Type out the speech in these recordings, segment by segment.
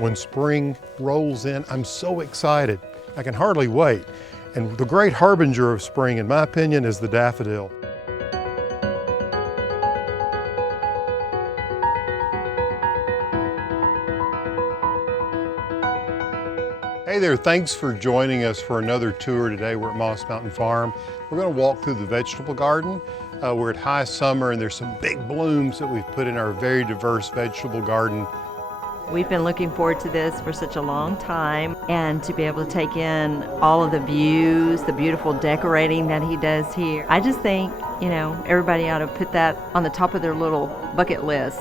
When spring rolls in, I'm so excited. I can hardly wait. And the great harbinger of spring, in my opinion, is the daffodil. Hey there, thanks for joining us for another tour today. We're at Moss Mountain Farm. We're going to walk through the vegetable garden. We're at high summer and there's some big blooms that we've put in our very diverse vegetable garden. We've been looking forward to this for such a long time, and to be able to take in all of the views, the beautiful decorating that he does here. I just think, everybody ought to put that on the top of their little bucket list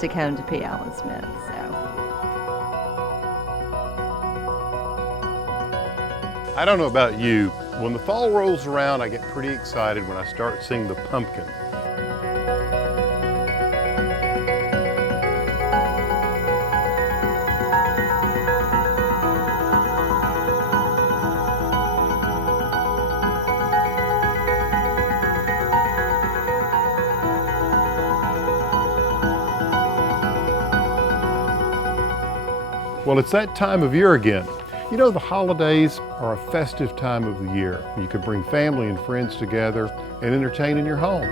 to come to P. Allen Smith. I don't know about you, when the fall rolls around, I get pretty excited when I start seeing the pumpkin. Well, it's that time of year again. You know, the holidays are a festive time of the year. You can bring family and friends together and entertain in your home.